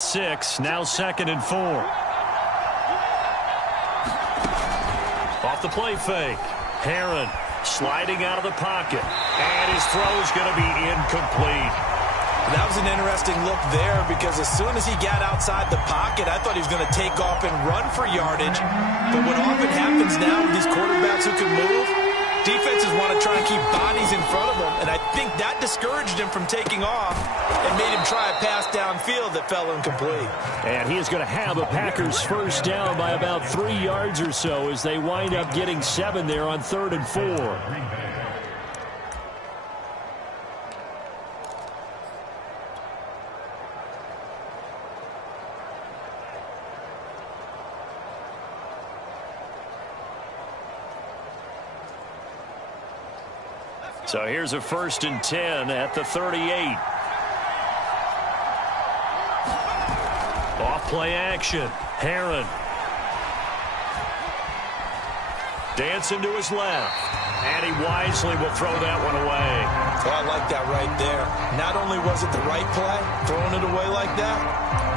6, now 2nd and 4. Off the play fake. Herron sliding out of the pocket. And his throw is going to be incomplete. That was an interesting look there because as soon as he got outside the pocket, I thought he was going to take off and run for yardage. But what often happens now with these quarterbacks who can move, defenses want to try and keep bodies in front of them, and I think that discouraged him from taking off and made him try a pass downfield that fell incomplete. And he is going to have a Packers first down by about 3 yards or so as they wind up getting 7 there on 3rd and 4. So here's a 1st and 10 at the 38. Off play action. Herron. Dancing to his left. And he wisely will throw that one away. Oh, I like that right there. Not only was it the right play, throwing it away like that,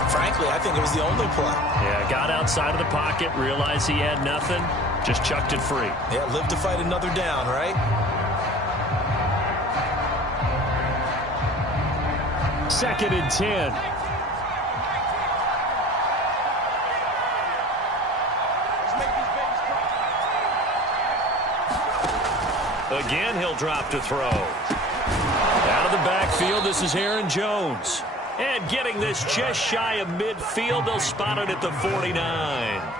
frankly, I think it was the only play. Yeah, got outside of the pocket, realized he had nothing, just chucked it free. Yeah, live to fight another down, right? 2nd and 10. Again, he'll drop to throw. Out of the backfield, this is Aaron Jones. And getting this just shy of midfield, they'll spot it at the 49.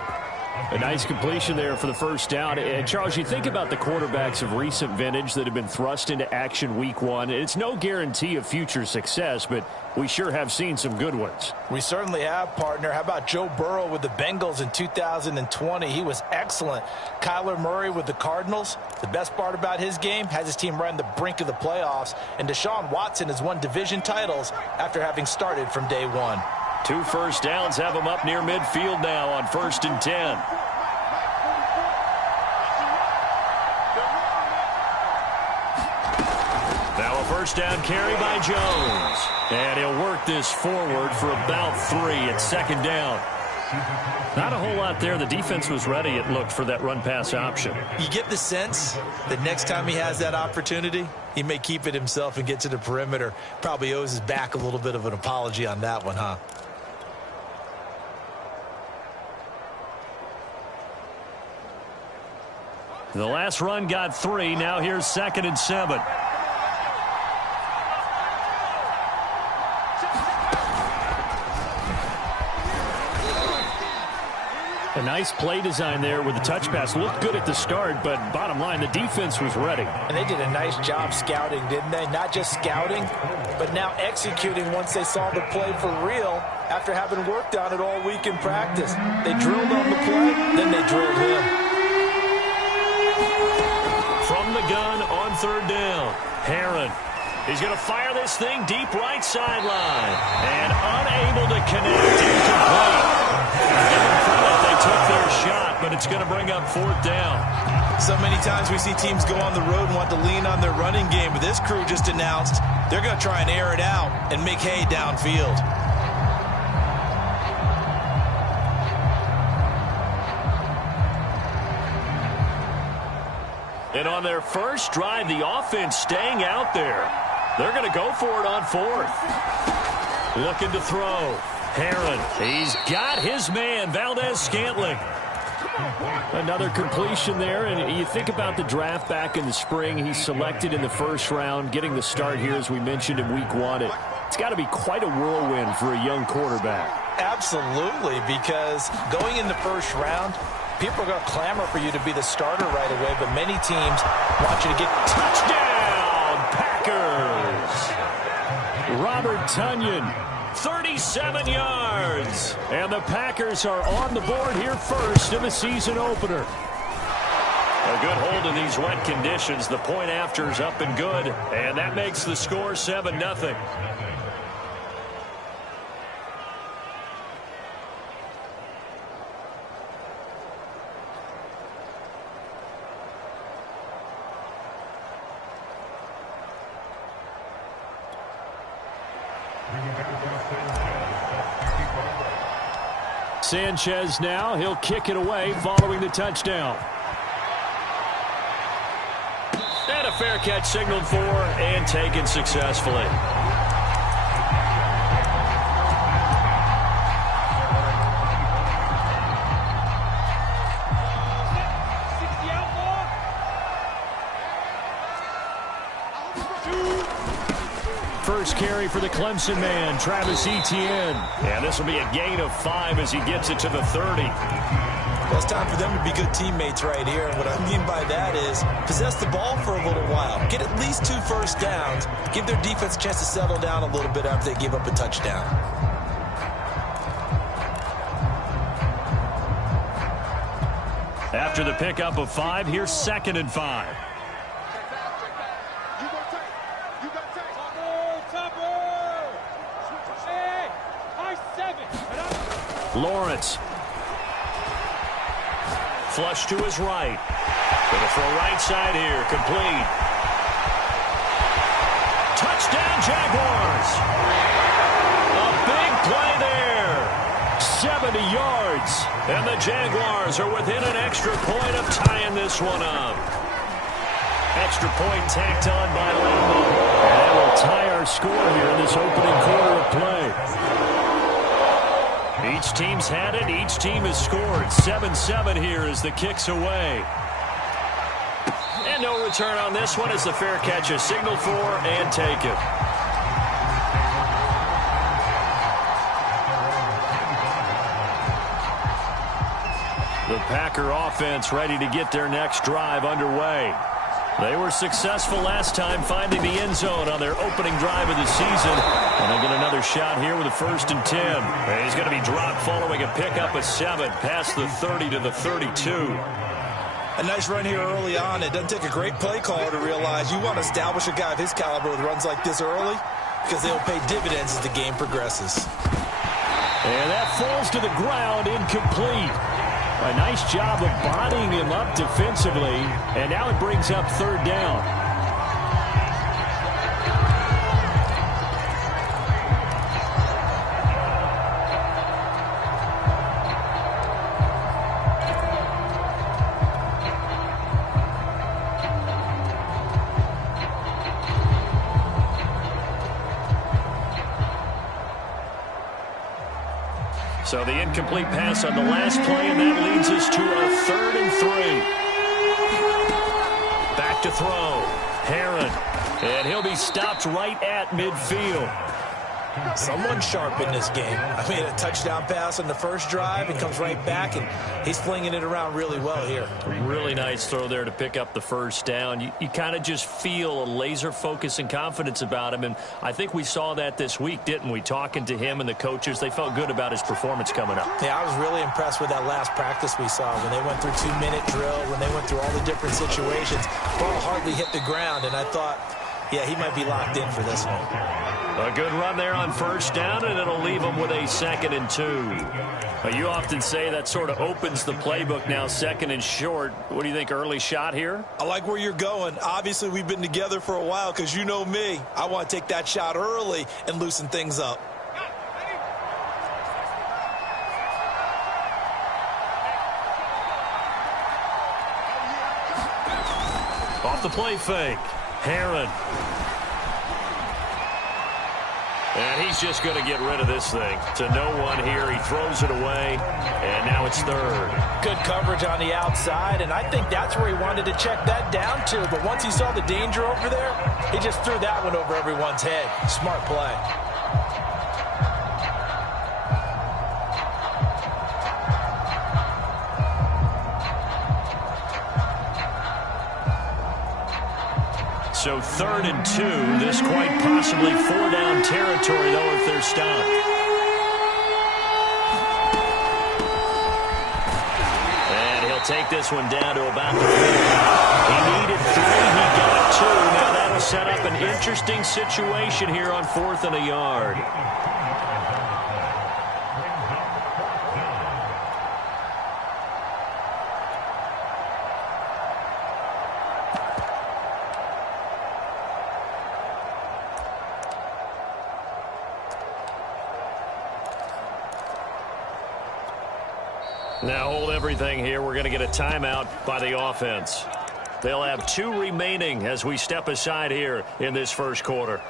A nice completion there for the first down. And Charles, you think about the quarterbacks of recent vintage that have been thrust into action week 1. It's no guarantee of future success, but we sure have seen some good ones. We certainly have, partner. How about Joe Burrow with the Bengals in 2020? He was excellent. Kyler Murray with the Cardinals. The best part about his game, has his team right on the brink of the playoffs. And Deshaun Watson has won division titles after having started from day 1. 2 first downs have him up near midfield now on 1st and 10. Now a first down carry by Jones. And he'll work this forward for about 3 at 2nd down. Not a whole lot there. The defense was ready, it looked, for that run-pass option. You get the sense that next time he has that opportunity, he may keep it himself and get to the perimeter. Probably owes his back a little bit of an apology on that one, huh? The last run got 3. Now here's 2nd and 7. A nice play design there with the touch pass. Looked good at the start, but bottom line, the defense was ready. And they did a nice job scouting, didn't they? Not just scouting, but now executing once they saw the play for real after having worked on it all week in practice. They drilled on the play, then they drilled him. From the gun on 3rd down, Herron. He's going to fire this thing deep right sideline. And unable to connect. Incomplete. They took their shot, but it's going to bring up 4th down. So many times we see teams go on the road and want to lean on their running game, but this crew just announced they're going to try and air it out and make hay downfield. And on their first drive, the offense staying out there. They're going to go for it on 4th. Looking to throw. Herron, he's got his man, Valdez-Scantling. Another completion there, and you think about the draft back in the spring. He's selected in the 1st round, getting the start here, as we mentioned, in week 1. It's got to be quite a whirlwind for a young quarterback. Absolutely, because going in the 1st round, people are going to clamor for you to be the starter right away, but many teams want you to get touchdown, Packers. Robert Tonyan, 37 yards. And the Packers are on the board here first in the season opener. A good hold in these wet conditions. The point after is up and good, and that makes the score 7-0. Sanchez now. He'll kick it away following the touchdown. And a fair catch signaled for and taken successfully. First carry for the Clemson man, Travis Etienne. And this will be a gain of 5 as he gets it to the 30. Well, it's time for them to be good teammates right here. And what I mean by that is possess the ball for a little while. Get at least 2 first downs. Give their defense a chance to settle down a little bit after they give up a touchdown. After the pickup of 5, here's 2nd and 5. Lawrence. Flush to his right. Going to throw right side here. Complete. Touchdown, Jaguars. A big play there. 70 yards. And the Jaguars are within an extra point of tying this one up. Extra point tacked on by Lambo. And that will tie our score here in this opening quarter of play. Each team's had it. Each team has scored. 7-7 here as the kick's away. And no return on this one as the fair catch is signaled for and taken. The Packer offense ready to get their next drive underway. They were successful last time finding the end zone on their opening drive of the season. And they'll get another shot here with a 1st and 10. And he's going to be dropped following a pickup of 7 past the 30 to the 32. A nice run here early on. It doesn't take a great play caller to realize you want to establish a guy of his caliber with runs like this early because they'll pay dividends as the game progresses. And that falls to the ground, incomplete. A nice job of bodying him up defensively, and now it brings up 3rd down. So the incomplete pass on the last play, and that leads us to a 3rd and 3. Back to throw. Herron. And he'll be stopped right at midfield. Someone sharp in this game. I mean, a touchdown pass on the first drive. He comes right back, and he's flinging it around really well here. Really nice throw there to pick up the 1st down. You kind of just feel a laser focus and confidence about him, and I think we saw that this week, didn't we? Talking to him and the coaches, they felt good about his performance coming up. Yeah, I was really impressed with that last practice we saw when they went through 2-minute drill, when they went through all the different situations. Ball hardly hit the ground, and I thought, yeah, he might be locked in for this one. A good run there on 1st down, and it'll leave them with a 2nd and 2. You often say that sort of opens the playbook now, 2nd and short. What do you think, early shot here? I like where you're going. Obviously, we've been together for a while because you know me. I want to take that shot early and loosen things up. Off the play fake. Herron. And he's just going to get rid of this thing. To no one here. He throws it away, and now it's 3rd. Good coverage on the outside, and I think that's where he wanted to check that down to. But once he saw the danger over there, he just threw that one over everyone's head. Smart play. So 3rd and 2. This quite possibly 4-down territory, though, if they're stopped. And he'll take this one down to about the 50. He needed 3. He got 2. Now that'll set up an interesting situation here on 4th and a yard. Now hold everything here. We're going to get a timeout by the offense. They'll have 2 remaining as we step aside here in this first quarter.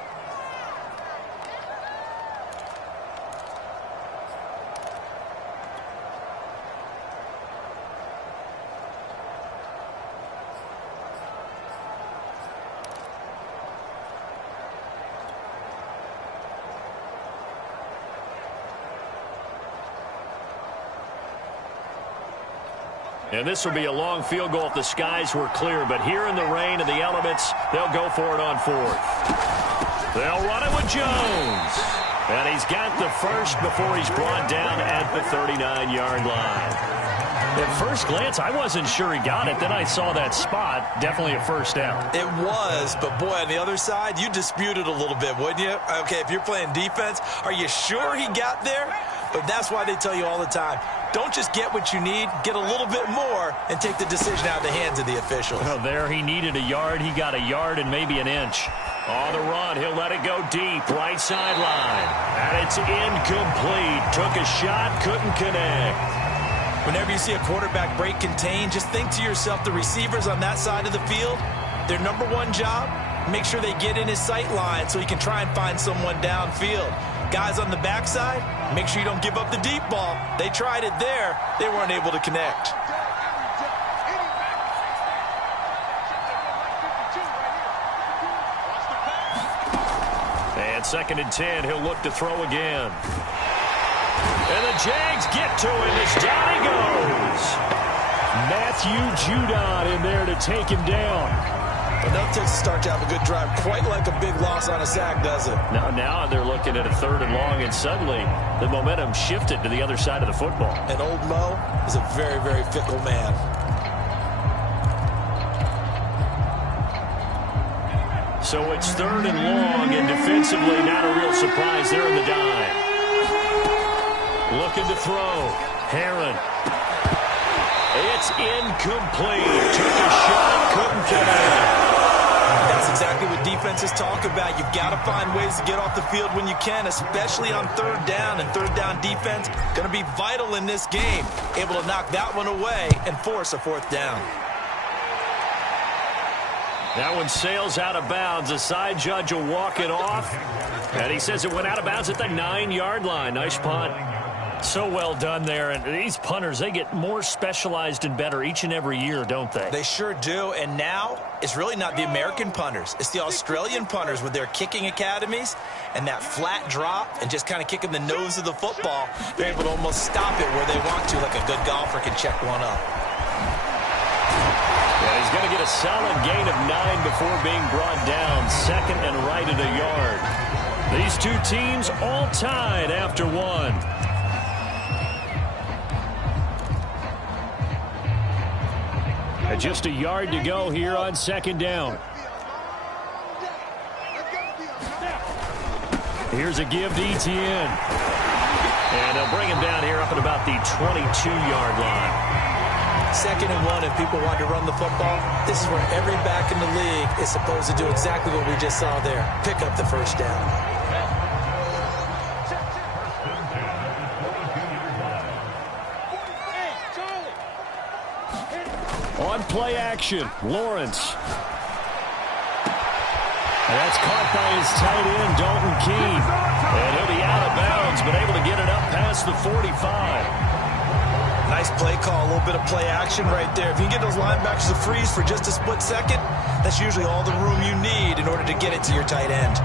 And this will be a long field goal if the skies were clear. But here in the rain and the elements, they'll go for it on 4th. They'll run it with Jones. And he's got the first before he's brought down at the 39-yard line. At first glance, I wasn't sure he got it. Then I saw that spot. Definitely a first down. It was, but boy, on the other side, you dispute it a little bit, wouldn't you? Okay, if you're playing defense, are you sure he got there? But that's why they tell you all the time, don't just get what you need, get a little bit more, and take the decision out of the hands of the officials. Well, there he needed a yard. He got a yard and maybe an inch. On the run, he'll let it go deep, right sideline. And it's incomplete. Took a shot, couldn't connect. Whenever you see a quarterback break contain, just think to yourself, the receivers on that side of the field, their number one job, make sure they get in his sight line so he can try and find someone downfield. Guys on the backside, make sure you don't give up the deep ball. They tried it there. They weren't able to connect. And 2nd and 10, he'll look to throw again. And the Jags get to him as down he goes. Matthew Judon in there to take him down. Enough to start to have a good drive. Quite like a big loss on a sack, does it? Now they're looking at a 3rd and long, and suddenly the momentum shifted to the other side of the football. And old Mo is a very, very fickle man. So it's 3rd and long, and defensively not a real surprise. They're in the dime. Looking to throw. Herron. It's incomplete. Took a shot, couldn't connect. That's exactly what defenses talk about. You've got to find ways to get off the field when you can, especially on 3rd down. And 3rd down defense going to be vital in this game. Able to knock that one away and force a 4th down. That one sails out of bounds. The side judge will walk it off. And he says it went out of bounds at the 9-yard line. Nice punt. So well done there. And these punters, they get more specialized and better each and every year, don't they? They sure do. And now it's really not the American punters. It's the Australian punters with their kicking academies and that flat drop and just kind of kicking the nose of the football. They're able to almost stop it where they want to, like a good golfer can check one up. Yeah, he's going to get a solid gain of 9 before being brought down. 2nd and right at a yard. These two teams all tied after 1. And just a yard to go here on 2nd down. Here's a give to Etienne. And they'll bring him down here up at about the 22-yard line. 2nd and 1, if people want to run the football, this is where every back in the league is supposed to do exactly what we just saw there. Pick up the 1st down. On play action, Lawrence. And that's caught by his tight end, Dalton Keene. And he'll be out of bounds, but able to get it up past the 45. Nice play call, a little bit of play action right there. If you can get those linebackers to freeze for just a split second, that's usually all the room you need in order to get it to your tight end.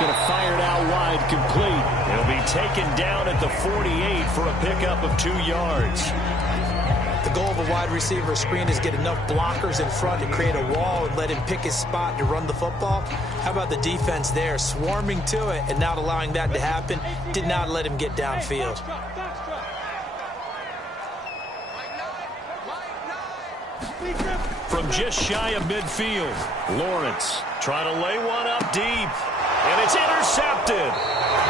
Going to fire it out wide, complete. He'll be taken down at the 48 for a pickup of 2 yards. The goal of a wide receiver screen is get enough blockers in front to create a wall and let him pick his spot to run the football. How about the defense there, swarming to it and not allowing that to happen? Did not let him get downfield. From just shy of midfield, Lawrence trying to lay one up deep. And it's intercepted.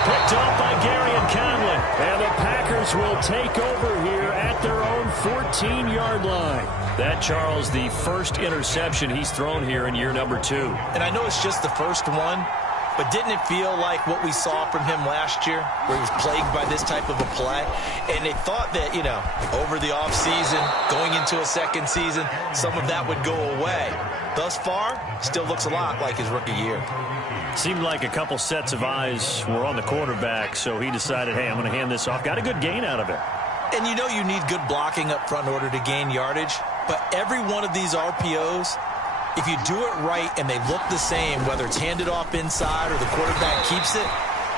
Picked up by Gary and Conley. And the Packers will take over here at their own 14-yard line. That, Charles, the first interception he's thrown here in year number 2. And I know it's just the first one, but didn't it feel like what we saw from him last year, where he was plagued by this type of a play? And they thought that, over the offseason, going into a second season, some of that would go away. Thus far, still looks a lot like his rookie year. Seemed like a couple sets of eyes were on the quarterback, so he decided, hey, I'm going to hand this off. Got a good gain out of it. And you need good blocking up front in order to gain yardage. But every one of these RPOs, if you do it right and they look the same, whether it's handed off inside or the quarterback keeps it,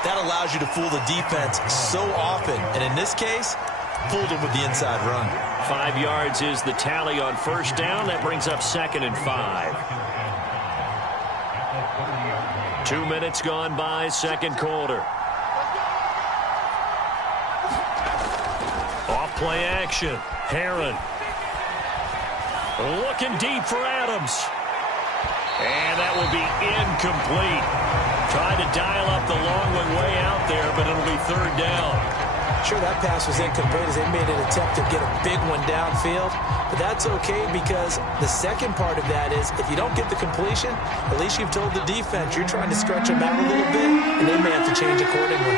that allows you to fool the defense so often. And in this case, fooled him with the inside run. 5 yards is the tally on first down. That brings up 2nd and 5. 2 minutes gone by, second quarter. Off play action. Heron. Looking deep for Adams. And that will be incomplete. Tried to dial up the long one way out there, but it'll be third down. Sure, that pass was incomplete as they made an attempt to get a big one downfield. But that's okay because the second part of that is if you don't get the completion, at least you've told the defense you're trying to stretch them out a little bit, and they may have to change accordingly.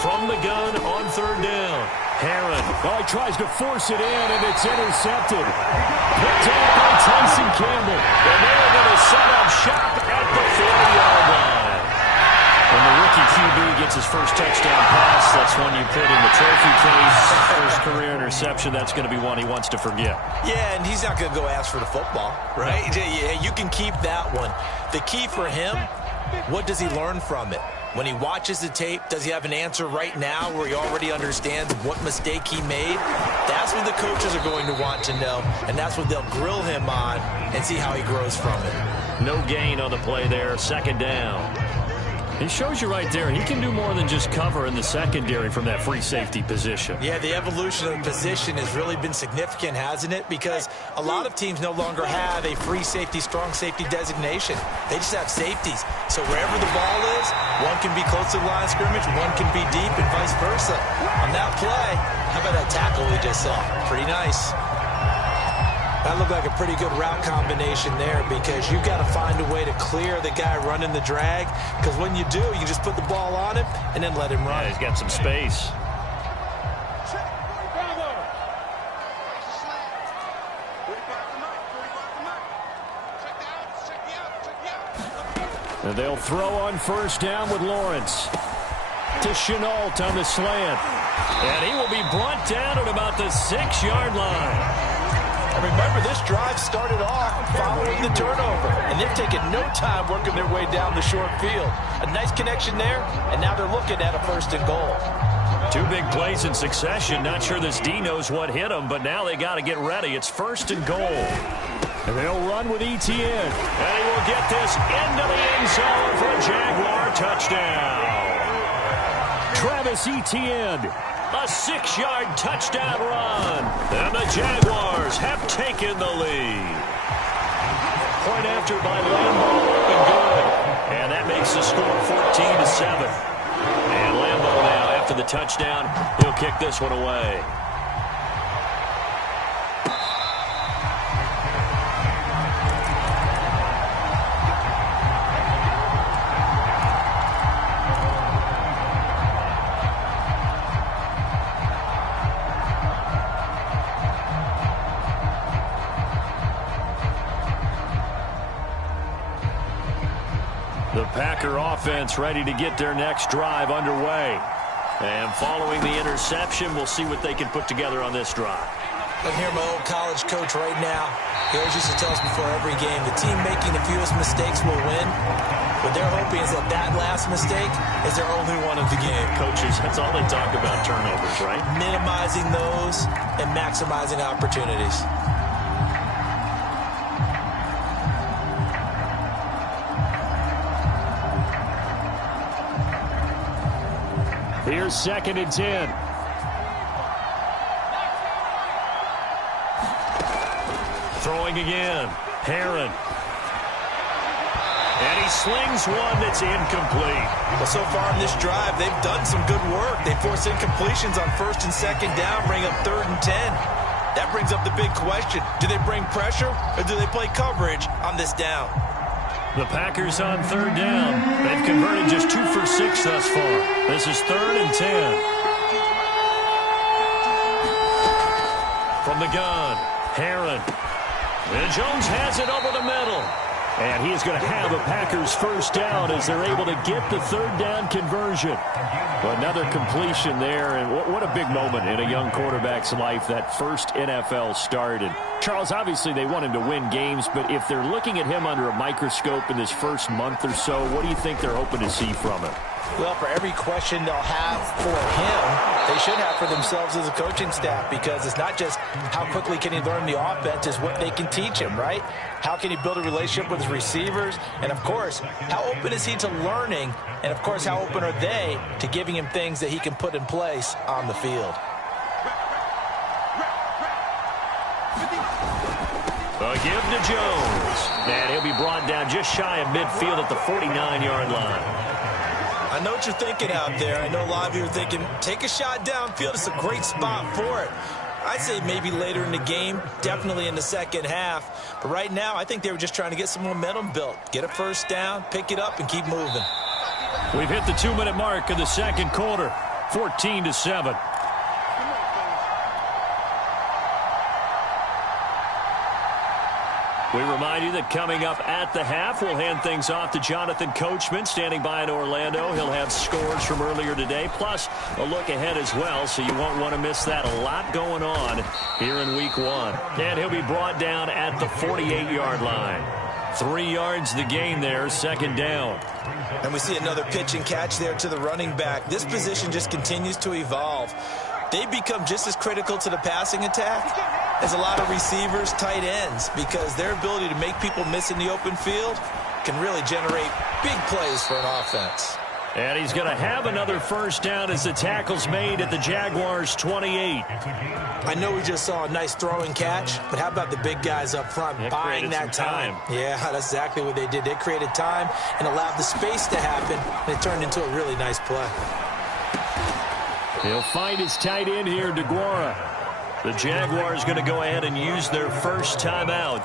From the gun on third down. Heron. Oh, he tries to force it in, and it's intercepted. Picked up by Tyson Campbell. And they're going to set up shop at the 40-yard line. When the rookie QB gets his first touchdown pass, that's one you put in the trophy case. First career interception, that's going to be one he wants to forget. Yeah, and he's not going to go ask for the football, right? Yeah, you can keep that one. The key for him, what does he learn from it? When he watches the tape, does he have an answer right now where he already understands what mistake he made? That's what the coaches are going to want to know, and that's what they'll grill him on and see how he grows from it. No gain on the play there, second down. He shows you right there, he can do more than just cover in the secondary from that free safety position. Yeah, the evolution of the position has really been significant, hasn't it? Because a lot of teams no longer have a free safety, strong safety designation. They just have safeties. So wherever the ball is, one can be close to the line of scrimmage, one can be deep, and vice versa. On that play, how about that tackle we just saw? Pretty nice. That looked like a pretty good route combination there because you've got to find a way to clear the guy running the drag, because when you do, you just put the ball on him and then let him run. Yeah, he's got some space. And they'll throw on first down with Lawrence. To Chenault on the slant. And he will be brought down at about the 6-yard line. And remember, this drive started off following the turnover, and they've taken no time working their way down the short field. A nice connection there, and now they're looking at a 1st and goal. 2 big plays in succession. Not sure this D knows what hit him, but now they got to get ready. It's 1st and goal. And they'll run with ETN. And he will get this into the end zone for a Jaguar touchdown. Travis Etienne. A 6-yard touchdown run. And the Jaguars have taken the lead. Point after by Lambeau up and good. And that makes the score 14-7. And Lambeau now, after the touchdown, he'll kick this one away. The Packer offense ready to get their next drive underway. And following the interception, we'll see what they can put together on this drive. I hear my old college coach right now. He always used to tell us before every game, the team making the fewest mistakes will win. What they're hoping is that that last mistake is their only one of the game. Coaches, that's all they talk about, turnovers, right? Minimizing those and maximizing opportunities. Here's 2nd and 10. Throwing again. Heron. And he slings one that's incomplete. Well, so far in this drive, they've done some good work. They force incompletions on first and second down, bring up 3rd and 10. That brings up the big question. Do they bring pressure or do they play coverage on this down? The Packers on 3rd down. They've converted just 2 for 6 thus far. This is 3rd and 10. From the gun, Herron. And Jones has it over the middle. And he is going to have a Packers first down as they're able to get the 3rd down conversion. Well, another completion there, and what a big moment in a young quarterback's life, that first NFL start. And Charles, obviously they want him to win games, but if they're looking at him under a microscope in this first month or so, what do you think they're hoping to see from him? Well, for every question they'll have for him, they should have for themselves as a coaching staff, because it's not just how quickly can he learn the offense, it's what they can teach him, right? How can he build a relationship with his receivers? And, of course, how open is he to learning? And, of course, how open are they to giving him things that he can put in place on the field? A give to Jones. And he'll be brought down just shy of midfield at the 49-yard line. I know what you're thinking out there. I know a lot of you are thinking, take a shot downfield. It's a great spot for it. I'd say maybe later in the game, definitely in the second half. But right now, I think they were just trying to get some momentum built. Get a first down, pick it up, and keep moving. We've hit the 2-minute mark of the second quarter, 14-7. We remind you that coming up at the half, we'll hand things off to Jonathan Coachman, standing by in Orlando. He'll have scores from earlier today, plus a look ahead as well, so you won't want to miss that. A lot going on here in Week 1. And he'll be brought down at the 48-yard line. 3 yards the gain there, second down. And we see another pitch and catch there to the running back. This position just continues to evolve. They become just as critical to the passing attack as a lot of receivers, tight ends, because their ability to make people miss in the open field can really generate big plays for an offense. And he's going to have another first down as the tackle's made at the Jaguars' 28. I know we just saw a nice throwing catch, but how about the big guys up front buying that time? Yeah, that's exactly what they did. They created time and allowed the space to happen, and it turned into a really nice play. He'll find his tight end here, DeGuara. The Jaguars going to go ahead and use their first timeout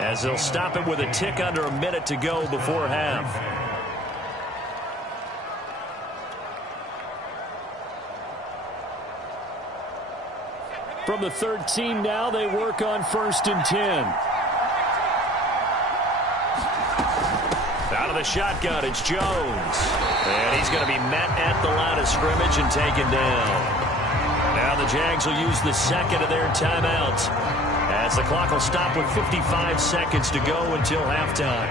as they'll stop it with a tick under a minute to go before half. From the 13 now, they work on 1st and 10. Out of the shotgun, it's Jones. And he's going to be met at the line of scrimmage and taken down. Now the Jags will use the second of their timeouts as the clock will stop with 55 seconds to go until halftime.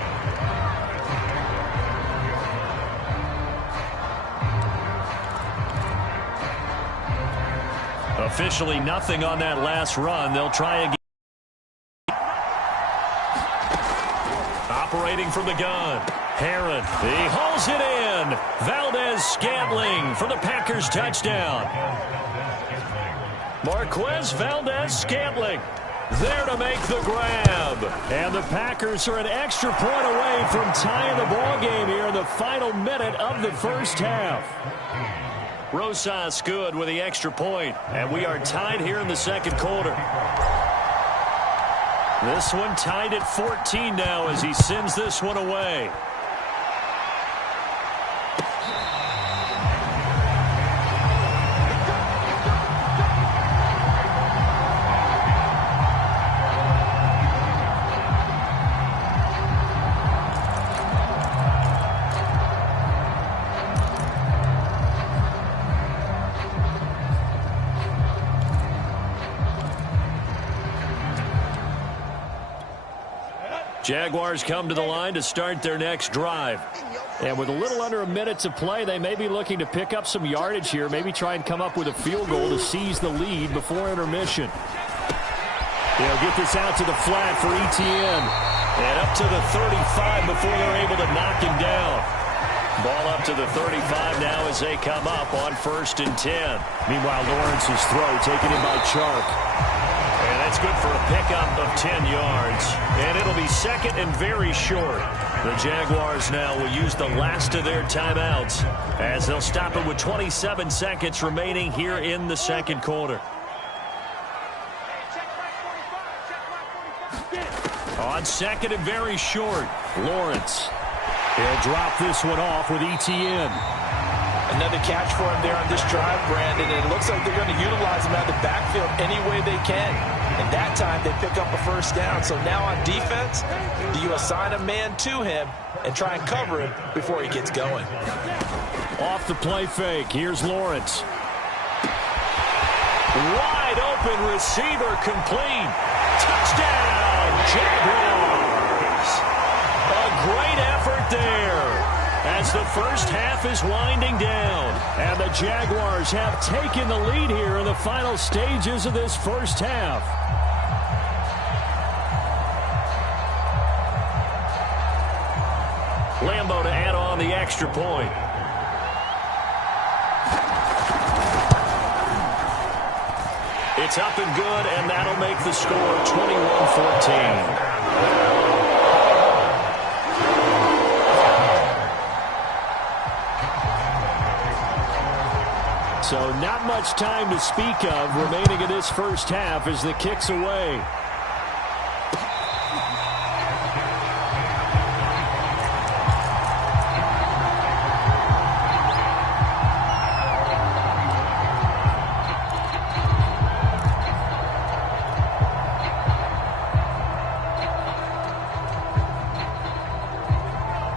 Officially nothing on that last run. They'll try again. Operating from the gun, Herron. He hauls it in. Valdez-Scantling for the Packers touchdown. Marquez Valdez-Scantling there to make the grab. And the Packers are an extra point away from tying the ball game here in the final minute of the first half. Rosas good with the extra point, and we are tied here in the second quarter. This one tied at 14 now as he sends this one away. Jaguars come to the line to start their next drive. And with a little under a minute to play, they may be looking to pick up some yardage here, maybe try and come up with a field goal to seize the lead before intermission. They'll get this out to the flat for Etienne. And up to the 35 before they're able to knock him down. Ball up to the 35 now as they come up on 1st and 10. Meanwhile, Lawrence's throw taken in by Chark. And That's good for a pickup of 10 yards. And it'll be second and very short. The Jaguars now will use the last of their timeouts as they'll stop it with 27 seconds remaining here in the second quarter. On second and very short, Lawrence. He'll drop this one off with ETN. Another catch for him there on this drive, Brandon. And it looks like they're going to utilize him out of the backfield any way they can. And that time they pick up a first down. So now on defense, do you assign a man to him and try and cover him before he gets going? Off the play fake, here's Lawrence. Wide open receiver complete. Touchdown, Jaguars. A great effort there as the first half is winding down. And the Jaguars have taken the lead here in the final stages of this first half. Lambo to add on the extra point. It's up and good, and that'll make the score 21-14. So not much time to speak of remaining in this first half as the kick's away.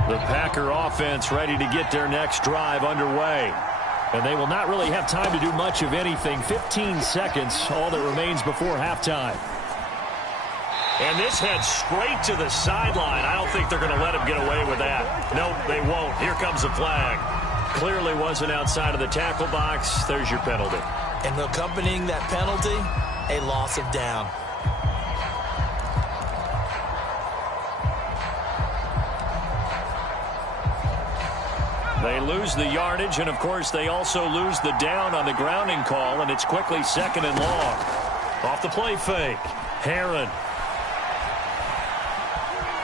The Packer offense ready to get their next drive underway. And they will not really have time to do much of anything. 15 seconds, all that remains before halftime. And this heads straight to the sideline. I don't think they're going to let him get away with that. Nope, they won't. Here comes the flag. Clearly wasn't outside of the tackle box. There's your penalty. And accompanying that penalty, a loss of down. They lose the yardage, and, of course, they also lose the down on the grounding call, and it's quickly second and long. Off the play fake. Herron.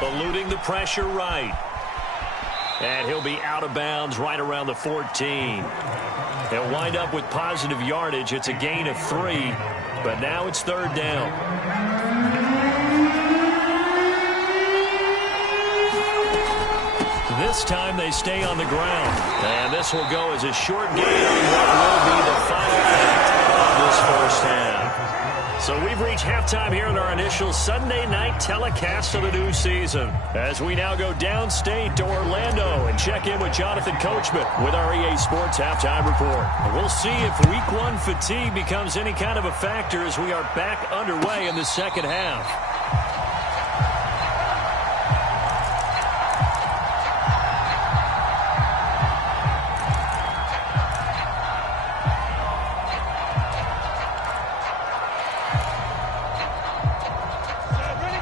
Eluding the pressure right. And he'll be out of bounds right around the 14. He'll wind up with positive yardage. It's a gain of 3, but now it's third down. This time they stay on the ground. And this will go as a short gain on what will be the final act of this first half. So we've reached halftime here in our initial Sunday night telecast of the new season. As we now go downstate to Orlando and check in with Jonathan Coachman with our EA Sports Halftime Report. And we'll see if Week 1 fatigue becomes any kind of a factor as we are back underway in the second half.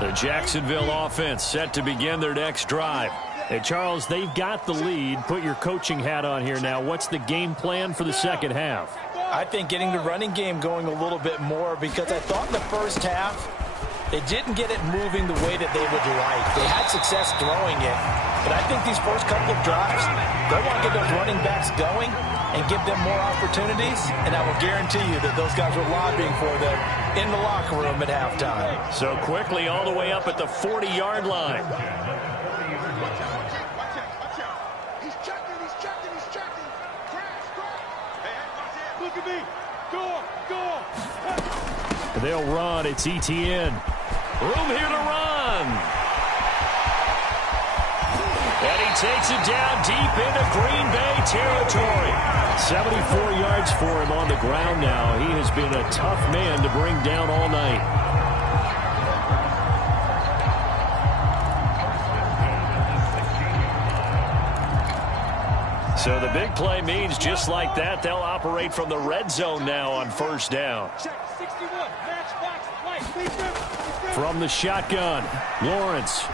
The Jacksonville offense set to begin their next drive. Hey, Charles, they've got the lead. Put your coaching hat on here now. What's the game plan for the second half? I think getting the running game going a little bit more, because I thought in the first half they didn't get it moving the way that they would like. They had success throwing it, but I think these first couple of drives, they want to get those running backs going and give them more opportunities, and I will guarantee you that those guys were lobbying for them in the locker room at halftime. So quickly all the way up at the 40-yard line. He's checking. Crash. Hey, look at me. Go. They'll run. It's ETN. Room here to run. And he takes it down deep into Green Bay territory. 74 yards for him on the ground now. He has been a tough man to bring down all night. So the big play means just like that, they'll operate from the red zone now on first down. From the shotgun, Lawrence.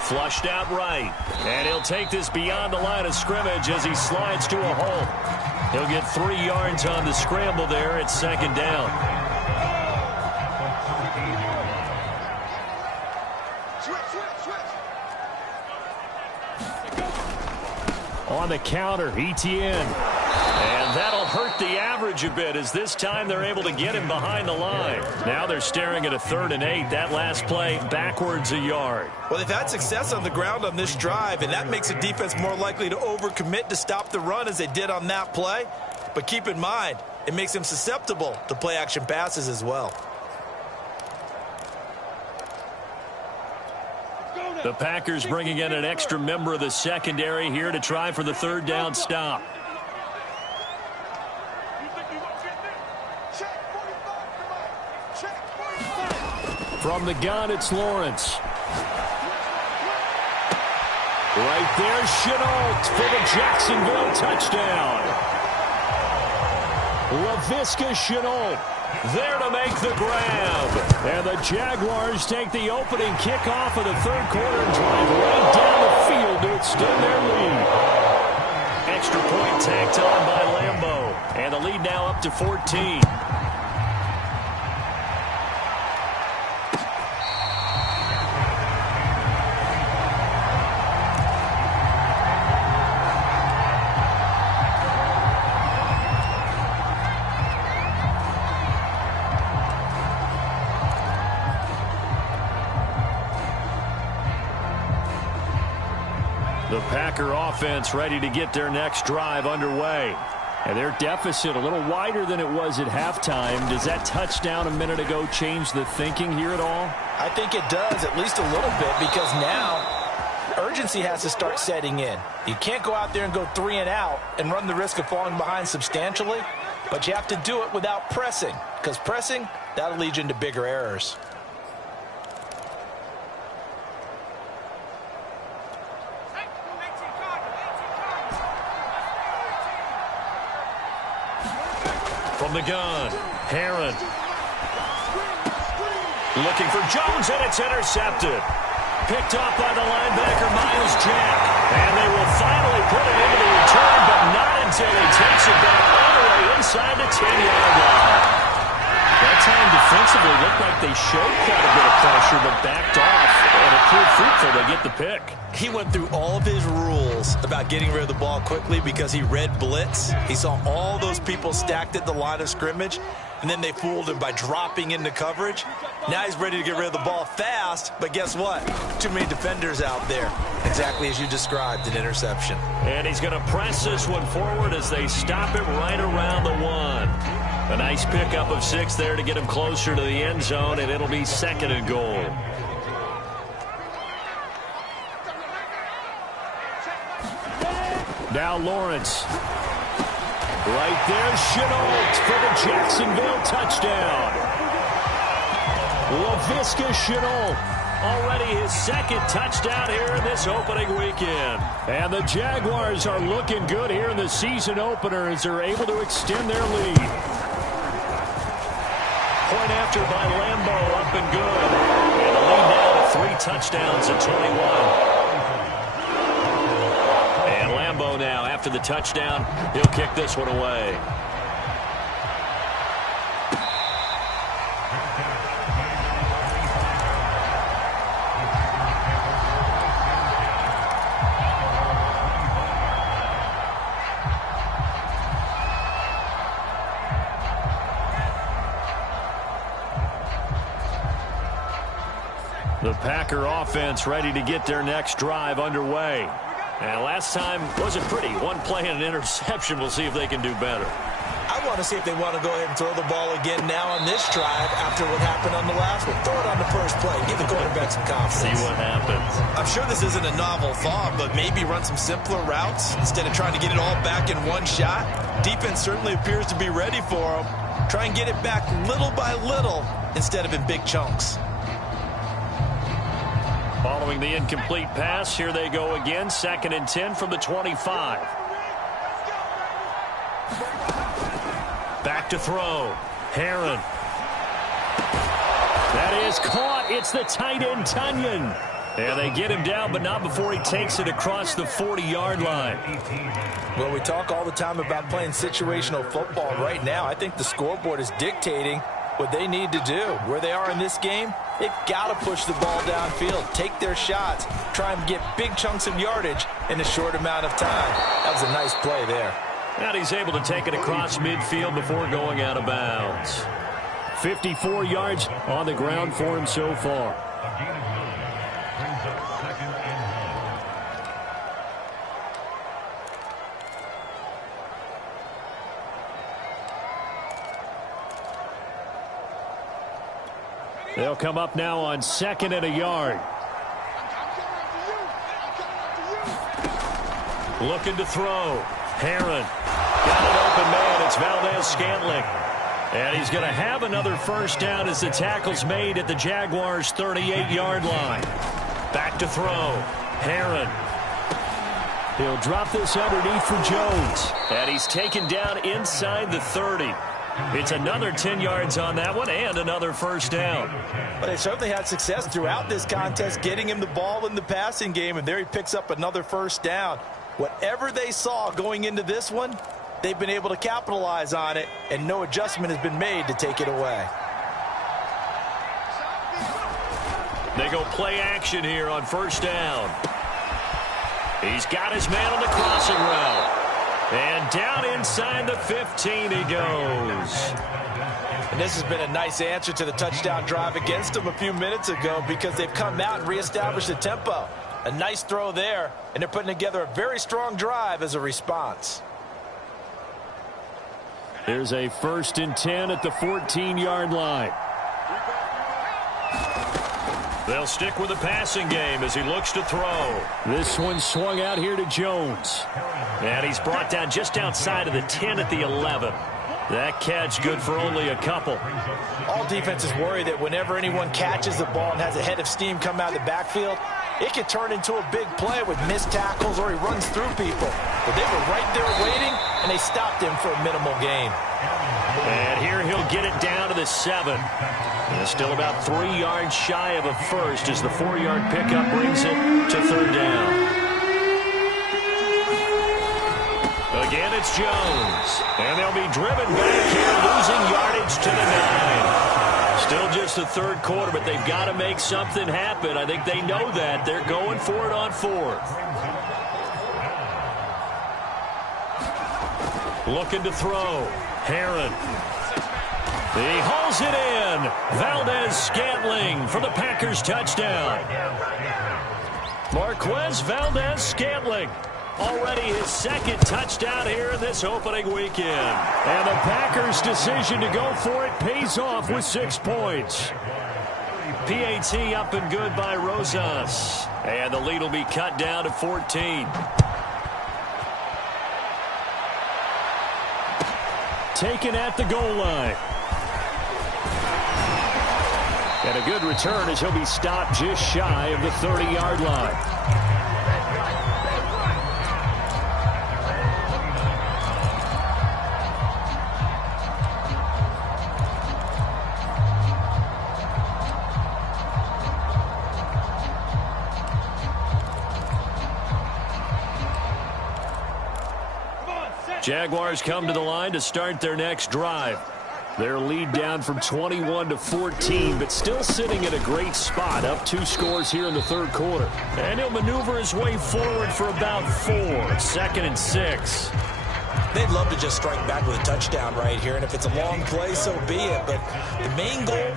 Flushed out right. And he'll take this beyond the line of scrimmage as he slides to a hole. He'll get 3 yards on the scramble there. It's second down. On the counter, Etienne. And that'll hurt the average a bit as this time they're able to get him behind the line. Now they're staring at a 3rd and 8. That last play backwards a yard. Well, they've had success on the ground on this drive, and that makes the defense more likely to overcommit to stop the run as they did on that play. But keep in mind, it makes them susceptible to play-action passes as well. The Packers bringing in an extra member of the secondary here to try for the 3rd down stop. From the gun, it's Lawrence. Right there, Chenault for the Jacksonville touchdown. Laviska Chenault there to make the grab. And the Jaguars take the opening kickoff of the 3rd quarter and drive right down the field to extend their lead. Extra point tacked on by Lambeau. And the lead now up to 14. The Packer offense ready to get their next drive underway. And their deficit a little wider than it was at halftime. Does that touchdown a minute ago change the thinking here at all? I think it does, at least a little bit, because now urgency has to start setting in. You can't go out there and go 3 and out and run the risk of falling behind substantially, but you have to do it without pressing, because pressing, that'll lead you into bigger errors. From the gun, Herron. Looking for Jones, and it's intercepted. Picked off by the linebacker, Miles Jack. And they will finally put it into the return, but not until he takes it back all the way inside the 10-yard line. That time defensively looked like they showed quite a bit of pressure, but backed off, and it proved fruitful. They get the pick. He went through all of his rules about getting rid of the ball quickly because he read blitz. He saw all those people stacked at the line of scrimmage, and then they fooled him by dropping into coverage. Now he's ready to get rid of the ball fast, but guess what? Too many defenders out there. Exactly as you described, an interception. And he's going to press this one forward as they stop it right around the 1. A nice pickup of 6 there to get him closer to the end zone, and it'll be 2nd and goal. Now Lawrence. Right there, Chenault for the Jacksonville touchdown. Laviska Chenault, already his 2nd touchdown here in this opening weekend. And the Jaguars are looking good here in the season opener as they're able to extend their lead. Point after by Lambeau, up and good. And the lead now to 3 touchdowns at 21. And Lambeau now, after the touchdown, he'll kick this one away. The Packer offense ready to get their next drive underway. And last time wasn't pretty. One play and an interception. We'll see if they can do better. I want to see if they want to go ahead and throw the ball again now on this drive after what happened on the last one. Throw it on the first play. Give the quarterback some confidence. See what happens. I'm sure this isn't a novel thought, but maybe run some simpler routes instead of trying to get it all back in one shot. Defense certainly appears to be ready for them. Try and get it back little by little instead of in big chunks. Following the incomplete pass, here they go again. 2nd and 10 from the 25. Back to throw. Herron. That is caught. It's the tight end, Tunyon. And they get him down, but not before he takes it across the 40-yard line. Well, we talk all the time about playing situational football. Right now, I think the scoreboard is dictating what they need to do. Where they are in this game, they've got to push the ball downfield, take their shots, try and get big chunks of yardage in a short amount of time. That was a nice play there. And he's able to take it across midfield before going out of bounds. 54 yards on the ground for him so far. They'll come up now on 2nd and a yard. Looking to throw. Heron. Got an open man. It's Valdez-Scantling. And he's going to have another first down as the tackle's made at the Jaguars' 38-yard line. Back to throw. Heron. He'll drop this underneath for Jones. And he's taken down inside the 30. It's another 10 yards on that one and another first down. But they certainly had success throughout this contest getting him the ball in the passing game, and there he picks up another first down. Whatever they saw going into this one, they've been able to capitalize on it, and no adjustment has been made to take it away. They go play action here on first down. He's got his man on the crossing route. And down inside the 15 he goes. And this has been a nice answer to the touchdown drive against them a few minutes ago because they've come out and reestablished the tempo. A nice throw there, and they're putting together a very strong drive as a response. There's a 1st and 10 at the 14-yard line. They'll stick with the passing game as he looks to throw. This one swung out here to Jones. And he's brought down just outside of the 10 at the 11. That catch good for only a couple. All defenses worry that whenever anyone catches the ball and has a head of steam come out of the backfield, it can turn into a big play with missed tackles or he runs through people. But they were right there waiting, and they stopped him for a minimal gain. And here he'll get it down to the 7. And still about 3 yards shy of a first as the 4-yard pickup brings it to 3rd down. Again, it's Jones. And they'll be driven back here, losing yardage to the 9. Still just the 3rd quarter, but they've got to make something happen. I think they know that. They're going for it on 4th. Looking to throw. Heron. He hauls it in. Valdez-Scantling for the Packers touchdown. Marquez Valdez-Scantling. Already his 2nd touchdown here in this opening weekend. And the Packers' decision to go for it pays off with 6 points. PAT up and good by Rosas. And the lead will be cut down to 14. Taken at the goal line. And a good return as he'll be stopped just shy of the 30-yard line. Jaguars come to the line to start their next drive. Their lead down from 21 to 14, but still sitting in a great spot, up 2 scores here in the 3rd quarter. And he'll maneuver his way forward for about 4, 2nd and 6. They'd love to just strike back with a touchdown right here, and if it's a long play, so be it. But the main goal,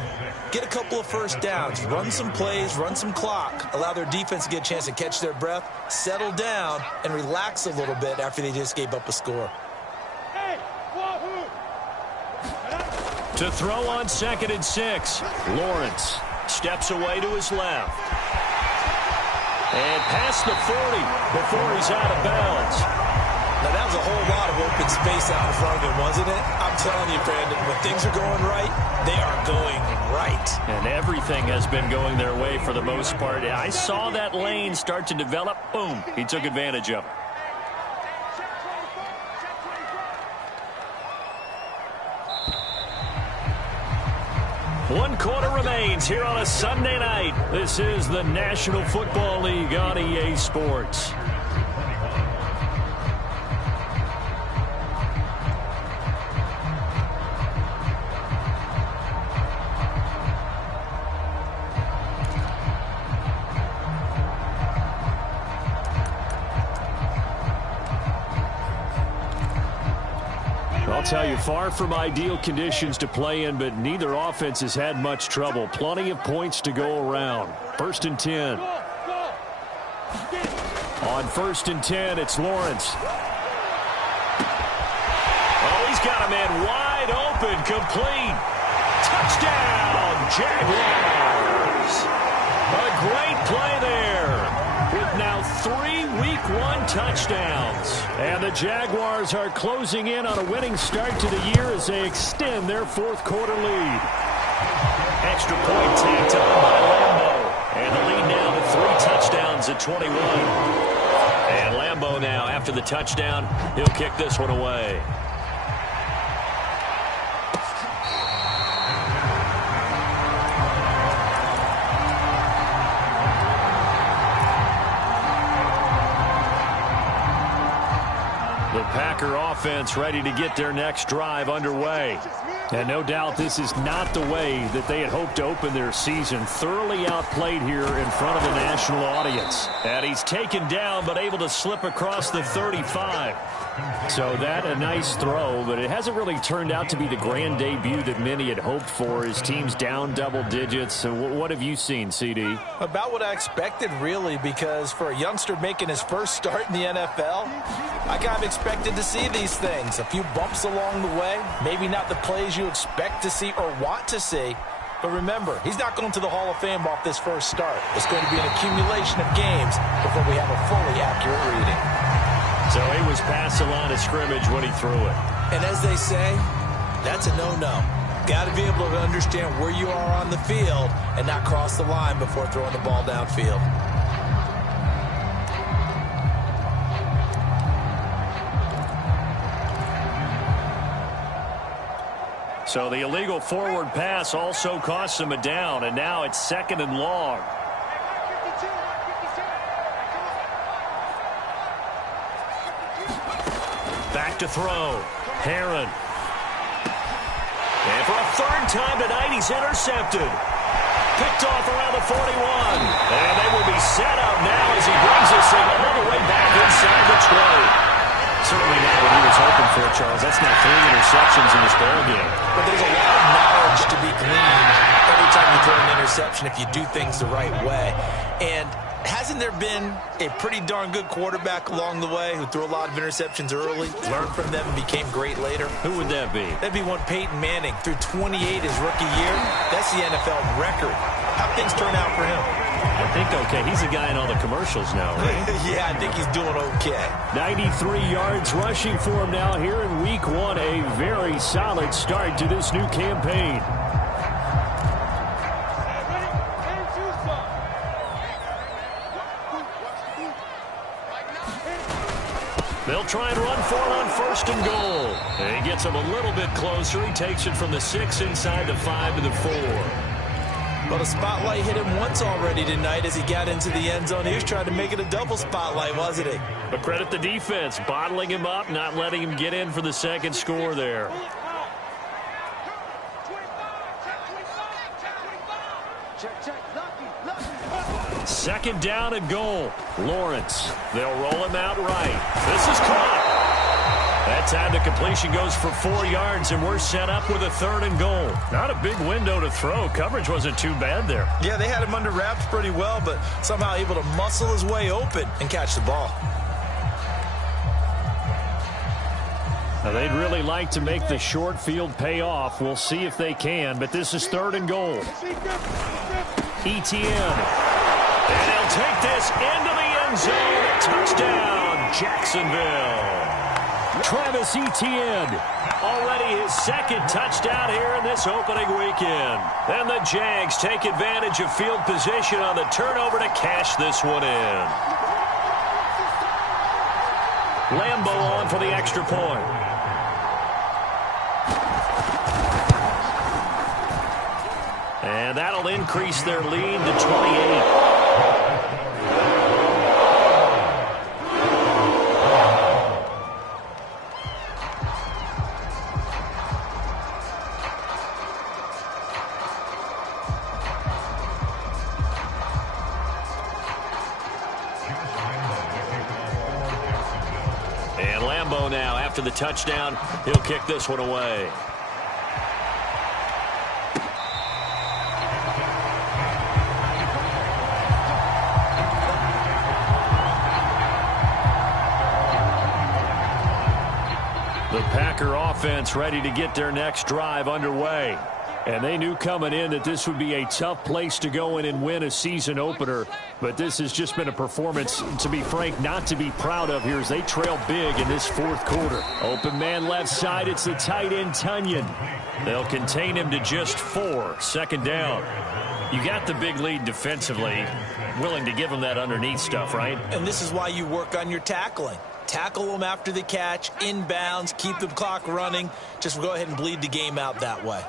get a couple of first downs, run some plays, run some clock, allow their defense to get a chance to catch their breath, settle down, and relax a little bit after they just gave up a score. To throw on 2nd and 6. Lawrence steps away to his left. And past the 40 before he's out of bounds. Now, that was a whole lot of open space out in front of him, wasn't it? I'm telling you, Brandon, when things are going right, they are going right. And everything has been going their way for the most part. I saw that lane start to develop. Boom. He took advantage of it. One quarter remains here on a Sunday night. This is the National Football League on EA Sports. tell you, far from ideal conditions to play in, but neither offense has had much trouble. Plenty of points to go around. 1st and 10. On 1st and 10, it's Lawrence. Oh, he's got a man wide open, complete. Touchdown, Jaguars. A great play there. With now 3 Week 1 touchdowns. And the Jaguars are closing in on a winning start to the year as they extend their 4th quarter lead. Extra point tacked on by Lambeau. And the lead now to 3 touchdowns at 21. And Lambeau now, after the touchdown, he'll kick this one away. The Packer offense ready to get their next drive underway. And no doubt this is not the way that they had hoped to open their season. Thoroughly outplayed here in front of a national audience. And he's taken down but able to slip across the 35. So that a nice throw, but it hasn't really turned out to be the grand debut that many had hoped for. His team's down double digits. So what have you seen, CD? About what I expected, really, because for a youngster making his first start in the NFL, I kind of expected to see these things. A few bumps along the way, maybe not the plays you expect to see or want to see. But remember, he's not going to the Hall of Fame off this first start. It's going to be an accumulation of games before we have a fully accurate reading. So he was past the line of scrimmage when he threw it. And as they say, that's a no-no. Got to be able to understand where you are on the field and not cross the line before throwing the ball downfield. So the illegal forward pass also costs him a down, and now it's 2nd and long. Back to throw. Heron. And for a 3rd time tonight, he's intercepted. Picked off around the 41. And they will be set up now as he brings this thing all the way back inside the 20. Certainly not what he was hoping for, Charles. That's now 3 interceptions in this ball game. But there's a lot of knowledge to be gleaned every time you throw an interception if you do things the right way. And hasn't there been a pretty darn good quarterback along the way who threw a lot of interceptions early, learned from them, and became great later? Who would that be? That'd be one Peyton Manning. Threw 28 his rookie year. That's the NFL record. How'd things turn out for him? I think okay. He's the guy in all the commercials now, right? Yeah, I think he's doing okay. 93 yards rushing for him now here in Week 1. A very solid start to this new campaign. They'll try and run for it on 1st and goal. And he gets him a little bit closer. He takes it from the 6 inside the 5 to the 4. Well, the spotlight hit him once already tonight as he got into the end zone. He was trying to make it a double spotlight, wasn't he? But credit the defense, bottling him up, not letting him get in for the 2nd score there. Second down and goal. Lawrence. They'll roll him out right. This is caught. That time the completion goes for 4 yards, and we're set up with a 3rd and goal. Not a big window to throw. Coverage wasn't too bad there. Yeah, they had him under wraps pretty well, but somehow able to muscle his way open and catch the ball. Now, they'd really like to make the short field pay off. We'll see if they can, but this is 3rd and goal. Etienne. And he'll take this into the end zone. Touchdown, Jacksonville. Travis Etienne, already his 2nd touchdown here in this opening weekend. And the Jags take advantage of field position on the turnover to cash this one in. Lambeau on for the extra point. And that'll increase their lead to 28. Lambeau now after the touchdown. He'll kick this one away. The Packer offense ready to get their next drive underway. And they knew coming in that this would be a tough place to go in and win a season opener. But this has just been a performance, to be frank, not to be proud of here as they trail big in this fourth quarter. Open man left side, it's the tight end Tunyon. They'll contain him to just 4. Second down. You got the big lead defensively. Willing to give him that underneath stuff, right? And this is why you work on your tackling. Tackle them after the catch, inbounds, keep the clock running. Just go ahead and bleed the game out that way.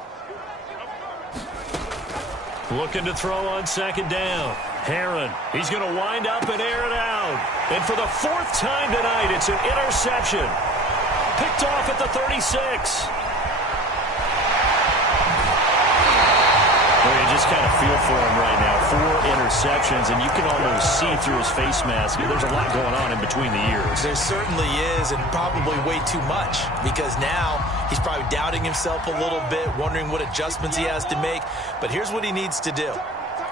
Looking to throw on second down. Herron, he's going to wind up and air it out. And for the 4th time tonight, it's an interception. Picked off at the 36. Well, you just kind of feel for him right now. 4 interceptions, and you can almost see through his face mask. There's a lot going on in between the ears. There certainly is, and probably way too much, because now he's probably doubting himself a little bit, wondering what adjustments he has to make. But here's what he needs to do.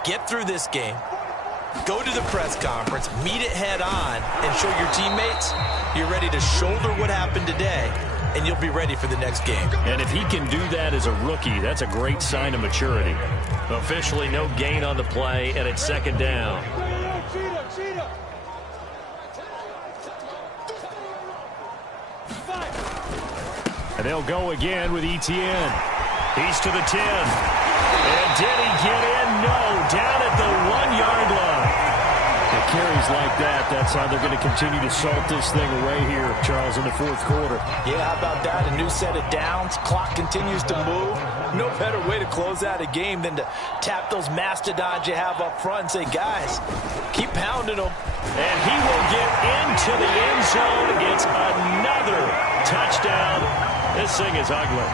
Get through this game, go to the press conference, meet it head on, and show your teammates you're ready to shoulder what happened today, and you'll be ready for the next game. And if he can do that as a rookie, that's a great sign of maturity. Officially no gain on the play, and it's second down. And they'll go again with Etienne. He's to the 10. And did he get in? No. Down at the 1-yard line. The carries like that, that's how they're going to continue to salt this thing away here, Charles, in the fourth quarter. Yeah, how about that? A new set of downs. Clock continues to move. No better way to close out a game than to tap those mastodons you have up front and say, guys, keep pounding them. And he will get into the end zone. It's another touchdown. This thing is ugly.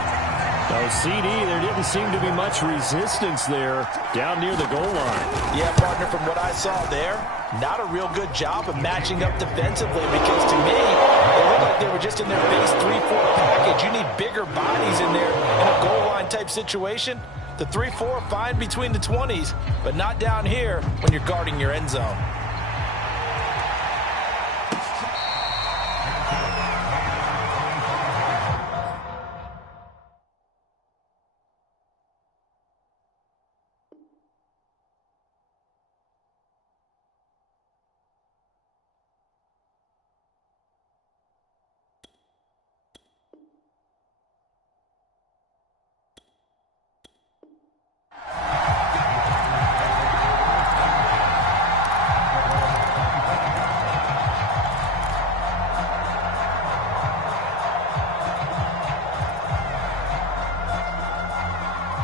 So, CD, there didn't seem to be much resistance there down near the goal line. Yeah, partner, from what I saw there, not a real good job of matching up defensively, because to me, it looked like they were just in their base 3-4 package. You need bigger bodies in there in a goal line type situation. The 3-4 fine between the 20s, but not down here when you're guarding your end zone.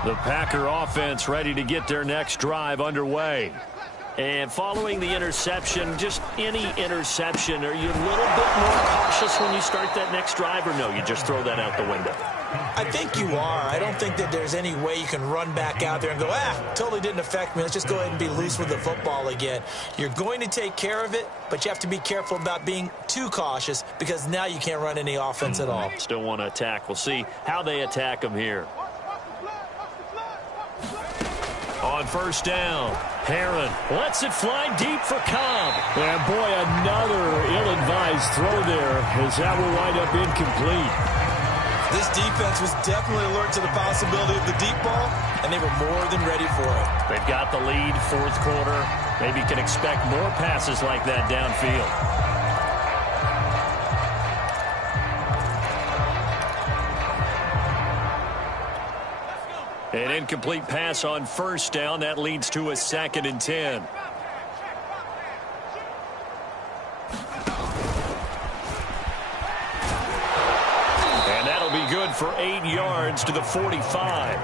The Packer offense ready to get their next drive underway. And following the interception, just any interception, are you a little bit more cautious when you start that next drive, or no, you just throw that out the window? I think you are. I don't think that there's any way you can run back out there and go, totally didn't affect me. Let's just go ahead and be loose with the football again. You're going to take care of it, but you have to be careful about being too cautious, because now you can't run any offense at all. Still want to attack. We'll see how they attack them here. On first down, Herron lets it fly deep for Cobb. And boy, another ill-advised throw there, as that will wind up incomplete. This defense was definitely alert to the possibility of the deep ball, and they were more than ready for it. They've got the lead, fourth quarter. Maybe can expect more passes like that downfield. An incomplete pass on first down. That leads to a 2nd and 10. And that'll be good for 8 yards to the 45.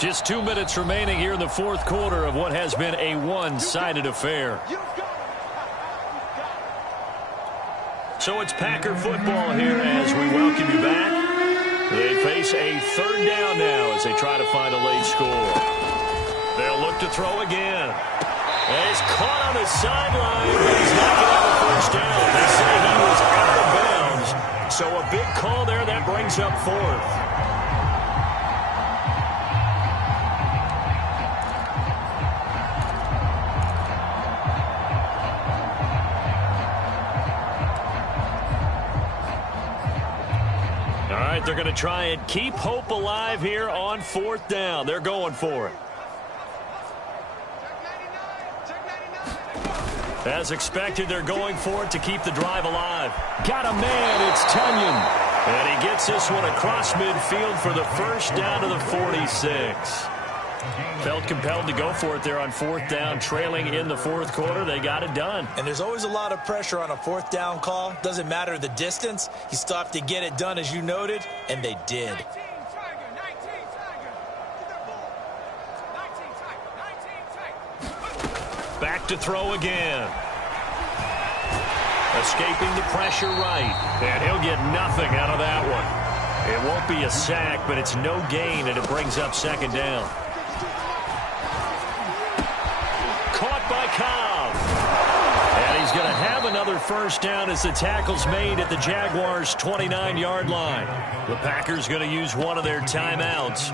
Just 2 minutes remaining here in the fourth quarter of what has been a one-sided affair. So it's Packer football here as we welcome you back. They face a 3rd down now as they try to find a late score. They'll look to throw again. And he's caught on the sideline, but he's not going to have a first down. They say he was out of bounds. So a big call there. That brings up fourth. All right, they're going to try and keep hope alive here on fourth down. They're going for it. As expected, they're going for it to keep the drive alive. Got a man, it's Tunyon. And he gets this one across midfield for the first down to the 46. Felt compelled to go for it there on fourth down, trailing in the fourth quarter. They got it done. And there's always a lot of pressure on a fourth down call. Doesn't matter the distance. You still have to get it done, as you noted, and they did. Back to throw again. Escaping the pressure right. And he'll get nothing out of that one. It won't be a sack, but it's no gain, and it brings up second down. Caught by Cobb. And he's going to have another first down as the tackle's made at the Jaguars' 29-yard line. The Packers going to use one of their timeouts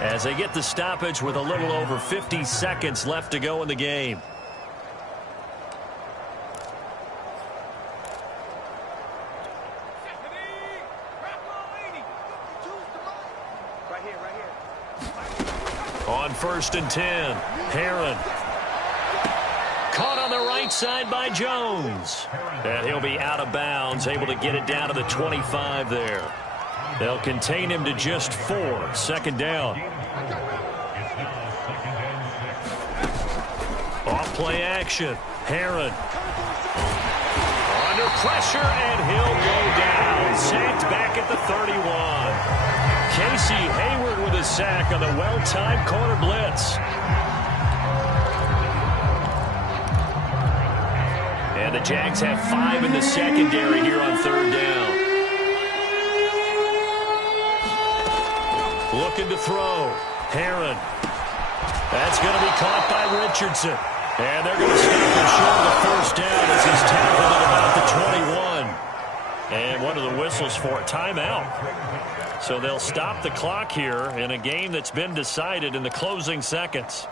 as they get the stoppage with a little over 50 seconds left to go in the game. On 1st and 10, Heron. Caught on the right side by Jones. And he'll be out of bounds, able to get it down to the 25 there. They'll contain him to just 4. Second down. Off play action. Heron. Under pressure, and he'll go down. Sacked back at the 31. Casey Hayward with a sack on the well-timed corner blitz. And the Jags have 5 in the secondary here on third down. Looking to throw. Heron. That's going to be caught by Richardson. And they're going to stop him short of the first down as he's tackled at about the 21. And what are the whistles for? Timeout. So they'll stop the clock here in a game that's been decided in the closing seconds.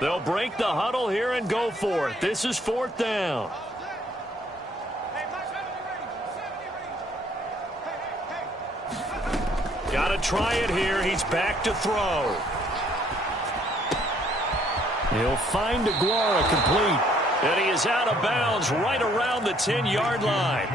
They'll break the huddle here and go for it. This is fourth down. Got to try it here. He's back to throw. He'll find Aguara complete. And he is out of bounds right around the 10-yard line.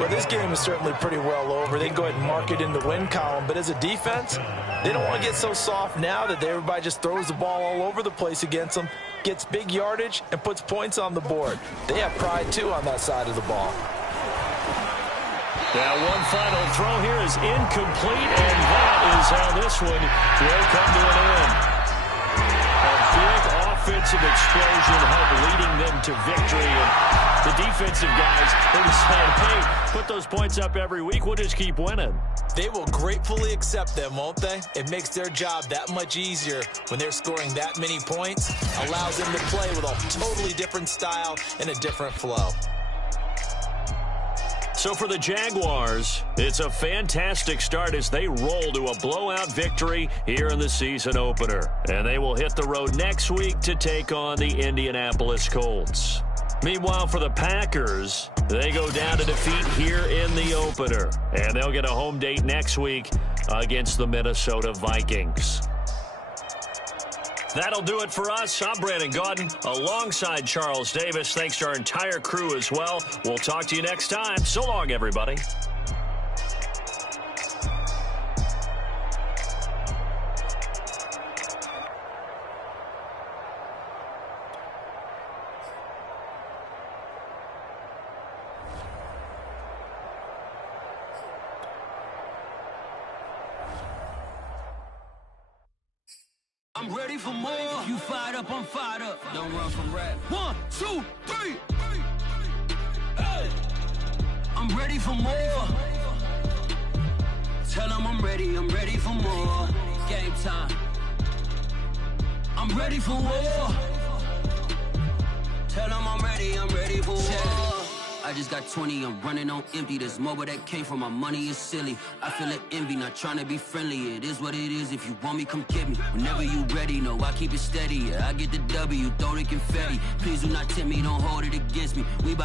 Well, this game is certainly pretty well over. They can go ahead and mark it in the win column. But as a defense, they don't want to get so soft now that everybody just throws the ball all over the place against them, gets big yardage, and puts points on the board. They have pride, too, on that side of the ball. Now one final throw here is incomplete, and that is how this one will come to an end. A big offensive explosion helped leading them to victory. And the defensive guys, they decided, hey, put those points up every week. We'll just keep winning. They will gratefully accept them, won't they? It makes their job that much easier when they're scoring that many points. Allows them to play with a totally different style and a different flow. So for the Jaguars, it's a fantastic start as they roll to a blowout victory here in the season opener. And they will hit the road next week to take on the Indianapolis Colts. Meanwhile, for the Packers, they go down to defeat here in the opener. And they'll get a home date next week against the Minnesota Vikings. That'll do it for us. I'm Brandon Gaudin alongside Charles Davis. Thanks to our entire crew as well. We'll talk to you next time. So long, everybody. I'm ready for more. You fired up, I'm fired up. Don't run from rap. 1, 2, 3. Hey. I'm ready for more. Tell them I'm ready for more. Game time. I'm ready for war. Tell them I'm ready for war. I just got 20, I'm running on empty. This mobile that came from my money is silly. I feel it envy, not trying to be friendly. It is what it is, if you want me, come get me. Whenever you ready, no, I keep it steady. Yeah, I get the W, throw the confetti. Please do not tempt me, don't hold it against me. We about to